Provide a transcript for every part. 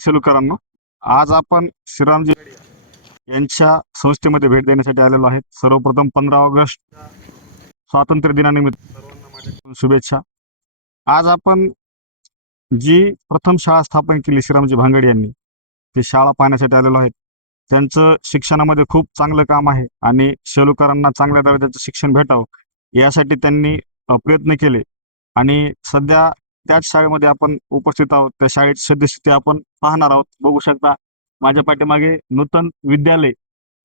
शेलूकरांनो, आज आपण श्रीरामजी यांच्या संस्थेमध्ये भेट देण्यासाठी आलेलो आहेत. सर्वप्रथम 15 ऑगस्ट स्वातंत्र्य दिनानिमित्त सर्वांना माझ्याकडून शुभेच्छा. आज आपण जी प्रथम शाळा स्थापन केली श्रीरामजी भांगडे यांनी, ती शाळा पाहण्यासाठी आलेलो आहेत. त्यांचं शिक्षणामध्ये खूप चांगलं काम आहे आणि शेलूकरांना चांगल्या दर्जाचं शिक्षण भेटावं यासाठी त्यांनी प्रयत्न केले आणि सध्या त्याच शाळेमध्ये आपण उपस्थित आहोत. त्या शाळेची सद्यस्थिती आपण पाहणार आहोत. बघू शकता माझ्या पाठीमागे नूतन विद्यालय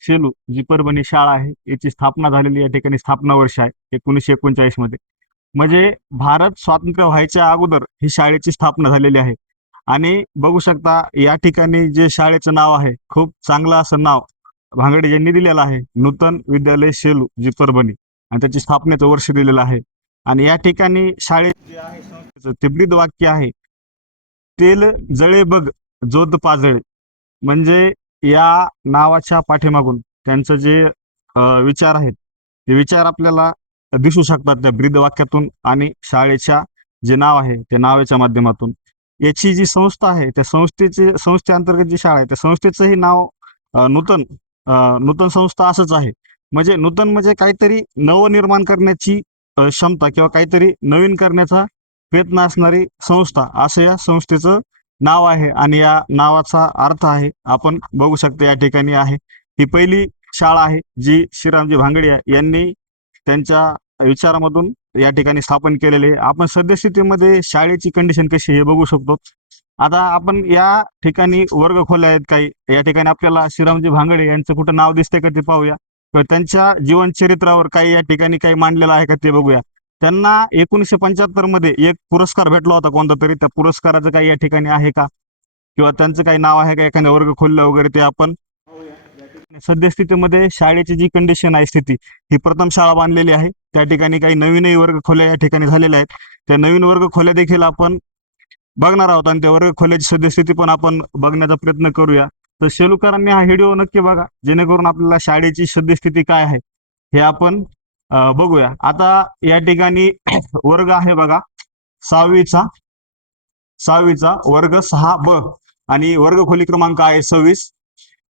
शेलू जी परभणी शाळा आहे, याची स्थापना झालेली या ठिकाणी स्थापना वर्ष आहे 1939 मध्ये. म्हणजे भारत स्वातंत्र्य व्हायच्या अगोदर ही शाळेची स्थापना झालेली आहे. आणि बघू शकता या ठिकाणी जे शाळेचं नाव आहे, खूप चांगलं असं नाव भांगडे यांनी दिलेलं आहे, नूतन विद्यालय शेलू जी परभणी, आणि त्याची स्थापनेचं वर्ष दिलेलं आहे. आणि या ठिकाणी शाळेत जे आहे संस्थेचं ते ब्रीद वाक्य आहे, तेल जळे बघ जोत पाजळे. म्हणजे या नावाच्या पाठीमागून त्यांचं जे विचार आहेत, ते विचार आपल्याला दिसू शकतात त्या ब्रीद वाक्यातून आणि शाळेच्या जे नाव आहे त्या नावाच्या माध्यमातून. याची जी संस्था आहे त्या संस्थेअंतर्गत जी शाळा आहे त्या संस्थेचंही नाव नूतन नूतन संस्था असंच आहे. म्हणजे नूतन म्हणजे काहीतरी नवनिर्माण करण्याची क्षमता किंवा काहीतरी नवीन करण्याचा प्रयत्न असणारी संस्था, असं या संस्थेचं नाव आहे. आणि या नावाचा अर्थ आहे आपण बघू शकता या ठिकाणी आहे. ही पहिली शाळा आहे जी श्रीरामजी भांगडे यांनी त्यांच्या विचारामधून या ठिकाणी स्थापन केलेले. आपण सद्यस्थितीमध्ये शाळेची कंडिशन कशी हे बघू शकतो. आता आपण या ठिकाणी वर्ग खोल्या आहेत काही, या ठिकाणी आपल्याला श्रीरामजी भांगडे यांचं कुठं नाव दिसतंय का ते पाहूया, किंवा त्यांच्या जीवन चरित्रावर काही या ठिकाणी काही मांडलेलं आहे का ते बघूया. त्यांना 1975 मध्ये एक पुरस्कार भेटला होता कोणता तरी, त्या पुरस्काराचं काही या ठिकाणी आहे का, किंवा त्यांचं काही नाव आहे का एखाद्या वर्ग खोल्या वगैरे, ते आपण सद्यस्थितीमध्ये शाळेची जी कंडिशन आहे, स्थिती, ही प्रथम शाळा बांधलेली आहे. त्या ठिकाणी काही नवीनही वर्ग खोल्या या ठिकाणी झालेल्या आहेत. त्या नवीन वर्ग खोल्या देखील आपण बघणार आहोत आणि त्या वर्ग खोल्याची सद्यस्थिती पण आपण बघण्याचा प्रयत्न करूया. तर शेलूकरांनी हा व्हिडिओ नक्की बघा, जेणेकरून आपल्याला शाळेची सद्यस्थिती काय आहे हे आपण बघूया. आता या ठिकाणी वर्ग आहे बघा, सहावीचा वर्ग 6 ब आणि वर्ग खोली क्रमांक आहे 26.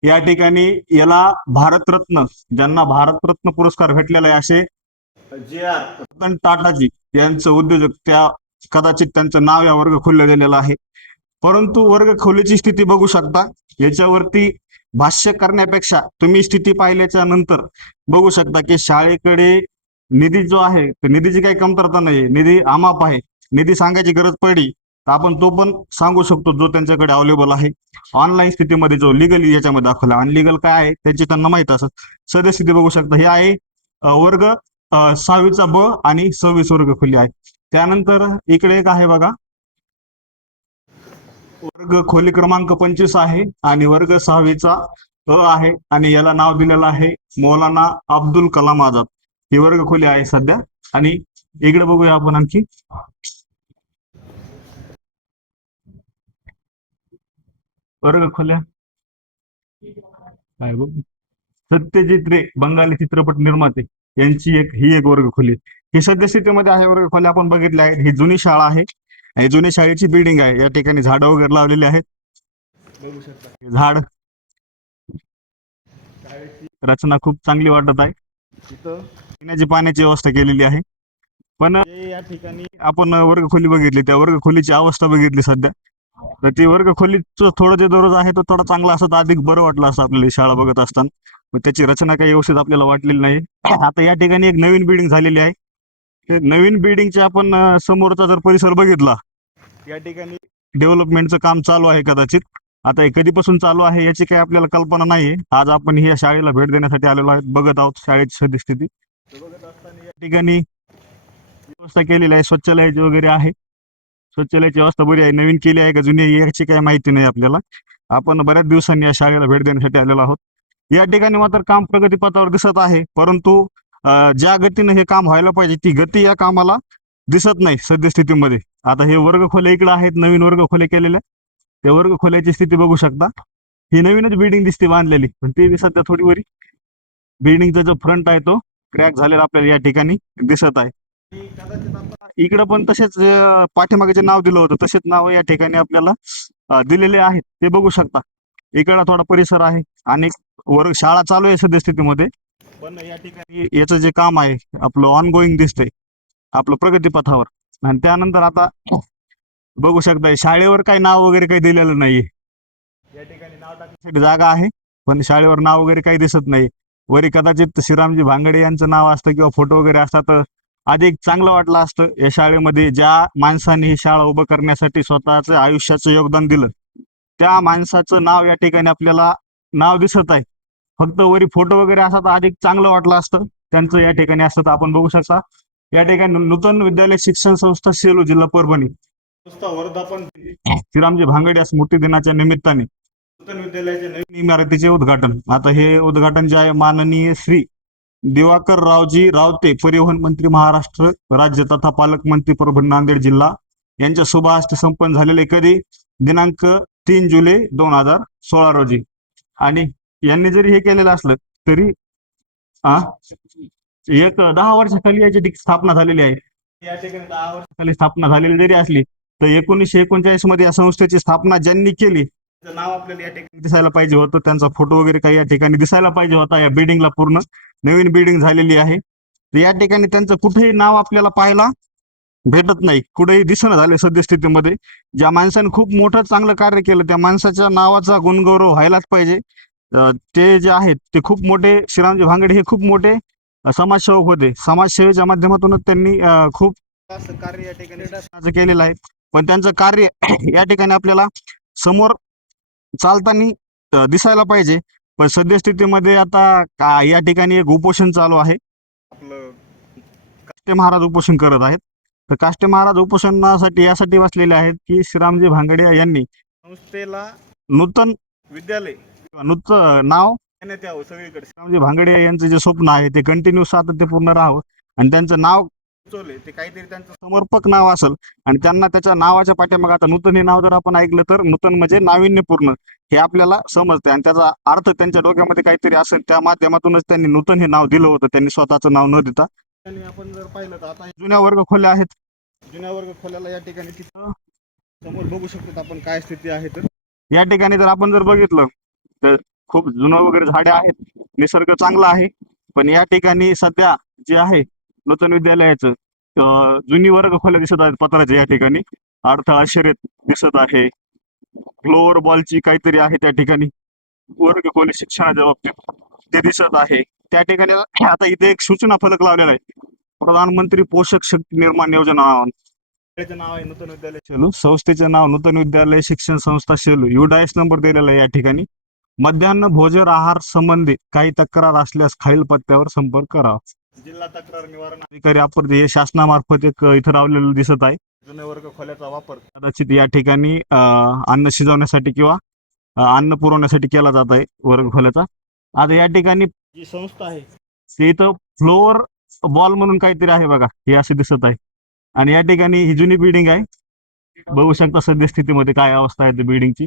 या ठिकाणी याला भारतरत्न, ज्यांना भारतरत्न पुरस्कार भेटलेला आहे, असे रतन टाटाजी यांचं उद्योजक, त्या कदाचित त्यांचं नाव या वर्ग खोलीला दिलेलं आहे. परंतु वर्ग खोलीची स्थिती बघू शकता. याच्यावरती भाष्य करण्यापेक्षा तुम्ही स्थिती पाहिल्याच्या नंतर बघू शकता की शाळेकडे निधी जो आहे, निधीची काही कमतरता नाही, निधी अमाप आहे. निधी सांगायची गरज पडली तर आपण तो पण सांगू शकतो जो त्यांच्याकडे अवेलेबल आहे. ऑनलाईन स्थितीमध्ये जो लिगली याच्यामध्ये दाखवला, अनलिगल काय आहे त्याची त्यांना माहित असत. सद्यस्थिती बघू शकता. हे आहे वर्ग 6वीचा ब आणि 26 वर्ग खोली आहे. त्यानंतर इकडे एक आहे बघा, वर्ग खोली क्रमांक 25 आहे आणि वर्ग 6वीचा अ आहे आणि याला नाव दिलेलं आहे मौलाना अब्दुल कलाम आझाद. ही वर्ग खोली आहे सध्या. आणि इकडे बघूया आपण आणखी वर्ग खोल्या काय बघू. सत्यजित रे, बंगाली चित्रपट निर्माते, यांची ही एक वर्ग खोली. ही सद्यस्थितीमध्ये आहे वर्ग खोल्या आपण बघितल्या आहेत. ही जुनी शाळा आहे आणि जुनी शाळेची बिल्डिंग आहे. या ठिकाणी झाडं वगैरे लावलेली आहेत, बघू शकता. झाड रचना खूप चांगली वाटत आहे. इथं पिण्याची पाण्याची व्यवस्था केलेली आहे. पण या ठिकाणी आपण वर्ग खोली बघितली, त्या वर्ग खोलीची अवस्था बघितली सध्या, तर ती वर्ग खोलीचं थोडं जे दररोज आहे तो थोडा चांगला असं तर अधिक बरं वाटलं असतं आपल्याला शाळा बघत असताना. मग त्याची रचना काही व्यवस्थित आपल्याला वाटलेली नाही. आता या ठिकाणी एक नवीन बिल्डिंग झालेली आहे. ते नवीन बिल्डिंगच्या आपण समोरचा जर परिसर बघितला, या ठिकाणी डेव्हलपमेंटचं काम चालू आहे कदाचित. आता हे कधीपासून चालू आहे याची काही आपल्याला कल्पना नाहीये. आज आपण ही या शाळेला भेट देण्यासाठी आलेलो आहे, बघत आहोत शाळेची सद्यस्थिती. बघत असताना या ठिकाणी व्यवस्था केलेली आहे, शौचालयाची वगैरे आहे. शौचालयाची व्यवस्था बरी आहे. नवीन केली आहे का जुनी आहे याची काही माहिती नाही आपल्याला. आपण बऱ्याच दिवसांनी या शाळेला भेट देण्यासाठी आलेलो आहोत. या ठिकाणी मात्र काम प्रगतीपथावर दिसत आहे, परंतु ज्या गतीने हे काम व्हायला पाहिजे ती गती या कामाला दिसत नाही सद्यस्थितीमध्ये. आता हे वर्ग खोल्या इकडे आहेत, नवीन वर्ग खोल्या केलेल्या. त्या वर्ग खोल्याची स्थिती बघू शकता. ही नवीनच बिल्डिंग दिसते बांधलेली, पण ती सध्या थोडी वरी बिल्डिंगचा जो फ्रंट आहे तो क्रॅक झालेला आपल्याला या ठिकाणी दिसत आहे. कदाचित आता इकडे पण तसेच पाठीमागे जे नाव दिलं होतं तसेच नाव या ठिकाणी आपल्याला दिलेले आहेत ते बघू शकता. इकडला थोडा परिसर आहे आणि वर्ग शाळा चालू आहे सद्यस्थितीमध्ये. पण या ठिकाणी याचं जे काम आहे आपलं ऑन गोईंग दिसतंय आपलं प्रगतीपथावर. आणि त्यानंतर आता बघू शकता शाळेवर काही नाव वगैरे काही दिलेलं नाहीये. या ठिकाणी नाव टाकण्यासाठी जागा आहे पण शाळेवर नाव वगैरे काही दिसत नाही. वरी कदाचित श्रीरामजी भांगडे यांचं नाव असतं किंवा फोटो वगैरे असतात तर अधिक चांगलं वाटलं असतं. या शाळेमध्ये ज्या माणसाने ही शाळा उभं करण्यासाठी स्वतःचं आयुष्याचं योगदान दिलं त्या माणसाचं नाव या ठिकाणी आपल्याला नाव दिसत आहे. फक्त वरी फोटो वगैरे असता तर अधिक चांगलं वाटलं असतं. त्यांचं या ठिकाणी असतं तर आपण बघू शकता. या ठिकाणी नूतन विद्यालय शिक्षण संस्था सेलू जिल्हा परभणी संस्था वर्धापन श्रीरामजी भांगडे स्मृती दिनाच्या निमित्ताने नूतन विद्यालयाच्या नवीन इमारतीचे उद्घाटन. आता हे उद्घाटन जे आहे माननीय श्री दिवाकर रावजी रावते परिवहन मंत्री महाराष्ट्र राज्य तथा पालकमंत्री परभणी नांदेड जिल्हा यांच्या शुभ हस्ते संपन्न झालेले कधी दिनांक 3 जुलै 2016 रोजी. आणि यांनी जरी हे केलेलं असलं तरी एक 10 वर्षाखाली याची स्थापना झालेली आहे. या ठिकाणी 10 वर्षाखाली स्थापना झालेली जरी असली तर 1939 मध्ये या संस्थेची स्थापना ज्यांनी केली त्याचं नाव आपल्याला या ठिकाणी दिसायला पाहिजे होतं. त्यांचा फोटो वगैरे काही या ठिकाणी दिसायला पाहिजे होता. या बिल्डिंगला पूर्ण नवीन बिल्डिंग झालेली आहे. तर या ठिकाणी त्यांचं कुठेही नाव आपल्याला पाहायला भेटत नाही, कुठेही दिसणं झाले सद्यस्थितीमध्ये. ज्या माणसाने खूप मोठं चांगलं कार्य केलं त्या माणसाच्या नावाचा गुणगौरव व्हायलाच पाहिजे. ते जे आहेत ते खूप मोठे श्रीरामजी भांगडे हे खूप मोठे समाजसेवक होते. समाजसेवेच्या माध्यमातूनच त्यांनी खूप कार्य या ठिकाणी केलेलं आहे. पण त्यांचं कार्य या ठिकाणी आपल्याला समोर चालताना दिसायला पाहिजे. पण सद्यस्थितीमध्ये आता या ठिकाणी एक उपोषण चालू आहे. आपलं काष्टे महाराज उपोषण करत आहेत. तर काष्टे महाराज उपोषणासाठी यासाठी बसलेले आहेत की श्रीरामजी भांगडे यांनी संस्थेला नूतन विद्यालय नूतन नाव देण्यात यावं सगळीकडे. श्रीरामजी भांगडे यांचं जे स्वप्न आहे ते कंटिन्यू सातत्यपूर्ण राहावं आणि त्यांचं नाव ते काहीतरी त्यांचं समर्पक नाव असेल आणि त्यांना त्याच्या नावाच्या पाठीमागे आता नूतन हे नाव जर आपण ऐकलं तर नूतन म्हणजे नाविन्यपूर्ण हे आपल्याला समजते आणि त्याचा अर्थ त्यांच्या डोक्यामध्ये काहीतरी असेल. त्या माध्यमातूनच त्यांनी नूतन हे नाव दिलं होतं. त्यांनी स्वतःचं नाव न देता. आणि आपण जर पाहिलं तर आता जुन्या वर्ग खोल्या आहेत. जुन्या वर्ग खोल्याला या ठिकाणी तिथं समोर बघू शकतो आपण काय स्थिती आहे. तर या ठिकाणी जर आपण जर बघितलं तर खूप जुनं वगैरे झाडे आहेत. निसर्ग चांगला आहे. पण या ठिकाणी सध्या जे आहे नूतन विद्यालयाचं जुनी वर्ग खोल्या दिसत आहेत पत्राचे. या ठिकाणी अडथळा शर्यत दिसत आहे. फ्लोअर बॉलची काहीतरी आहे त्या ठिकाणी वर्ग खोली शिक्षणाच्या बाबतीत ते दिसत आहे. त्या ठिकाणी आता इथे एक सूचना फलक लावलेला आहे. प्रधानमंत्री पोषक शक्ती निर्माण योजना नाव आहे नूतन विद्यालय सेलू. संस्थेचे नाव नूतन विद्यालय शिक्षण संस्था सेलू. युडायस नंबर दिलेला आहे या ठिकाणी. मध्यान्ह भोजन आहार संबंधी काही तक्रार असल्यास खालील पत्त्यावर संपर्क करावा. जिल्हा तक्रार निवारण अधिकारी आपण हे शासनामार्फत एक इथं लावलेलं दिसत आहे. जुने वर्ग खोल्याचा वापर कदाचित या ठिकाणी अन्न शिजवण्यासाठी किंवा अन्न पुरवण्यासाठी केला जात आहे वर्ग खोल्याचा. आता या ठिकाणी जी संस्था आहे ते इथं फ्लोअर बॉल म्हणून काहीतरी आहे बघा हे असे दिसत आहे. आणि या ठिकाणी ही जुनी बिल्डिंग आहे. बघू शकता सद्यस्थितीमध्ये काय अवस्था आहे बिल्डिंगची.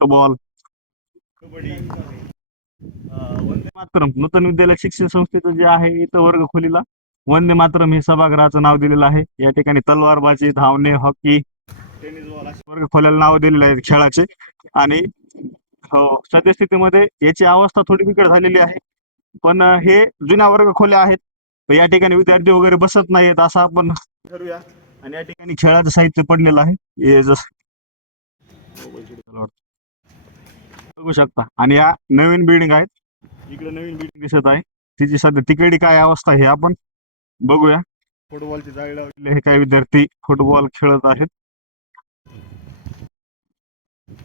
बॉल कबड्डी वंदे मातरम नूतन विद्यालय शिक्षण संस्थेचं जे आहे इथं वर्ग खोलीला वंदे मातरम हे सभागृहाचं नाव दिलेलं आहे. या ठिकाणी तलवारबाजी धावणे हॉकी टेनिस बॉल असे वर्ग खोल्याला नाव दिलेले आहेत खेळाचे. आणि हो सद्यस्थितीमध्ये याची अवस्था थोडी बिकट झालेली आहे. पण हे जुन्या वर्ग खोल्या आहेत. या ठिकाणी विद्यार्थी वगैरे बसत नाहीत असं आपण ठरवूया. आणि या ठिकाणी खेळाचं साहित्य पडलेलं आहे हे बघू शकता. आणि या नवीन बिल्डिंग आहेत. इकडे नवीन बिल्डिंग दिसत आहे तिची सध्या तिकडे काय अवस्था हे आपण बघूया. फुटबॉलची जाळी लावलेली हे काही विद्यार्थी फुटबॉल खेळत आहेत.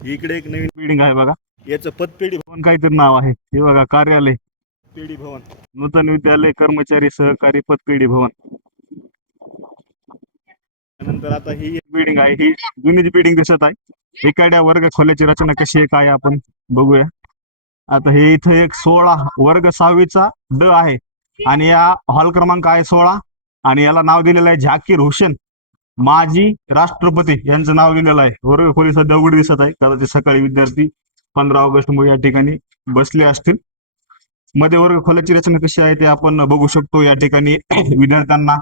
इकडे एक नवीन बिल्डिंग आहे बघा. याचं पतपेढी भवन काहीतरी नाव आहे हे बघा. कार्यालय पेढी भवन नूतन विद्यालय कर्मचारी सहकारी पतपेढी भवन. नंतर आता ही एक बिल्डिंग आहे. ही जुनीच बिल्डिंग दिसत आहे. एखाद्या वर्ग खोल्याची रचना कशी आहे काय आपण बघूया. आता हे इथं एक 16 वर्ग 6वीचा ड आहे आणि या हॉल क्रमांक आहे 16 आणि याला नाव दिलेलं आहे झाकीर हुसेन माजी राष्ट्रपती यांचं नाव दिलेलं आहे. वर्ग खोली सध्या उघडी दिसत आहे. कदाचित सकाळी विद्यार्थी 15 ऑगस्ट मुळे या ठिकाणी बसले असतील. मध्ये वर्ग खोल्याची रचना कशी आहे ते आपण बघू शकतो. या ठिकाणी विद्यार्थ्यांना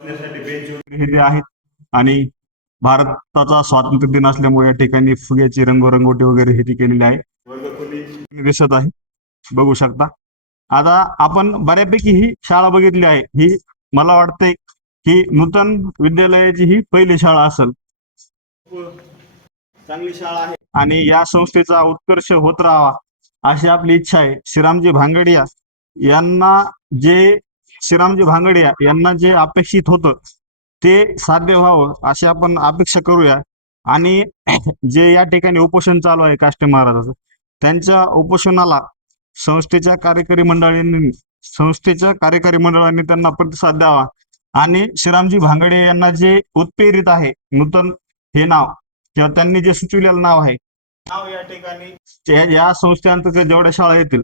बेंच वगैरे हे आहेत आणि भारताचा स्वातंत्र्य दिन असल्यामुळे या ठिकाणी फुग्याची रंगरंगोटी वगैरे हे ती केलेली आहे. वर्गखोली दिसत आहे, बघू शकता. आता आपण बऱ्यापैकी ही शाळा बघितली आहे. ही मला वाटतंय की नूतन विद्यालयाची ही पहिली शाळा असेल. चांगली शाळा आहे आणि या संस्थेचा उत्कर्ष होत राहावा अशी आपली इच्छा आहे. श्रीरामजी भांगडिया यांना जे अपेक्षित होतं ते साध्य व्हावं अशी आपण अपेक्षा करूया. आणि जे या ठिकाणी उपोषण चालू आहे काष्टे महाराजाचं, त्यांच्या उपोषणाला संस्थेच्या कार्यकारी मंडळाने त्यांना प्रतिसाद द्यावा आणि श्रीरामजी भांगडिया यांना जे उत्प्रेरित आहे नूतन हे नाव किंवा त्यांनी जे सुचविलेलं नाव आहे, नाव या ठिकाणी या संस्थेअंतर्गत जेवढ्या शाळा येतील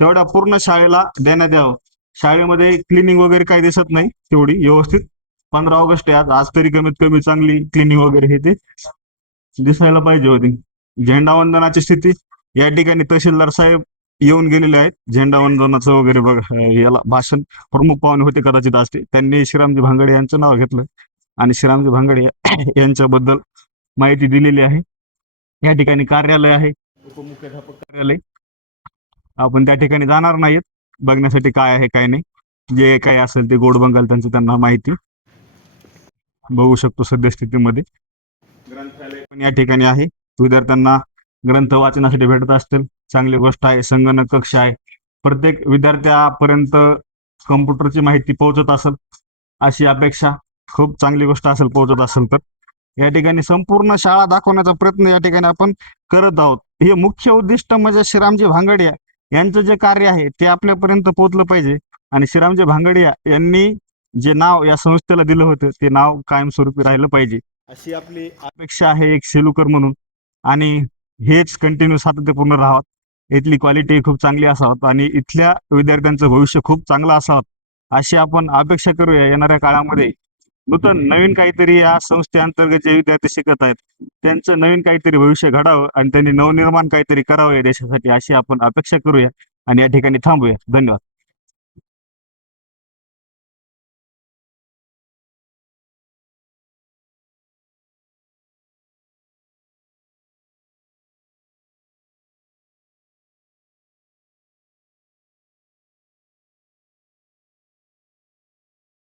तेवढ्या पूर्ण शाळेला देण्यात यावं. शाळेमध्ये क्लिनिंग वगैरे काही दिसत नाही तेवढी व्यवस्थित. 15 ऑगस्ट आहे आज तरी कमीत कमी चांगली क्लिनिंग वगैरे हे ते दिसायला पाहिजे होती. झेंडावंदनाची स्थिती या ठिकाणी तहसीलदार साहेब येऊन गेलेले आहेत. झेंडावंदनाचं वगैरे बघा याला भाषण प्रमुख पाहुणे होते कदाचित असते. त्यांनी श्रीरामजी भांगडिया यांचं नाव घेतलं आणि श्रीरामजी भांगडिया यांच्याबद्दल माहिती दिलेली आहे. या ठिकाणी कार्यालय आहे, उपमुख्याध्यापक कार्यालय. आपण त्या ठिकाणी जाणार नाहीत बघण्यासाठी काय आहे काय नाही. जे काही असेल ते गोड बंगाल त्यांना माहिती बघू शकतो. सद्यस्थितीमध्ये ग्रंथालय पण या ठिकाणी आहे. विद्यार्थ्यांना ग्रंथ वाचनासाठी भेटत असतील, चांगली गोष्ट आहे. संगणक कक्ष आहे. प्रत्येक विद्यार्थ्यापर्यंत कम्प्युटरची माहिती पोहोचत असेल अशी अपेक्षा, खूप चांगली गोष्ट असेल पोहोचत असेल तर. या ठिकाणी संपूर्ण शाळा दाखवण्याचा प्रयत्न या ठिकाणी आपण करत आहोत. हे मुख्य उद्दिष्ट म्हणजे श्रीरामजी भांगडिया यांचं जे कार्य आहे ते आपल्यापर्यंत पोहोचलं पाहिजे आणि श्रीरामजी भांगडिया यांनी जे नाव या संस्थेला दिलं होतं ते नाव कायमस्वरूपी राहिलं पाहिजे अशी आपली अपेक्षा आहे एक सेलुकर म्हणून. आणि हेच कंटिन्यू सातत्यपूर्ण राहावं, इथली क्वालिटी खूप चांगली असावं आणि इथल्या विद्यार्थ्यांचं भविष्य खूप चांगलं असावं अशी आपण अपेक्षा करूया. येणाऱ्या काळामध्ये नूतन नवीन काहीतरी या संस्थेअंतर्गत जे विद्यार्थी शिकत आहेत त्यांचं नवीन काहीतरी भविष्य घडावं आणि त्यांनी नवनिर्माण काहीतरी करावं या देशासाठी अशी आपण अपेक्षा करूया आणि या ठिकाणी थांबूया. धन्यवाद.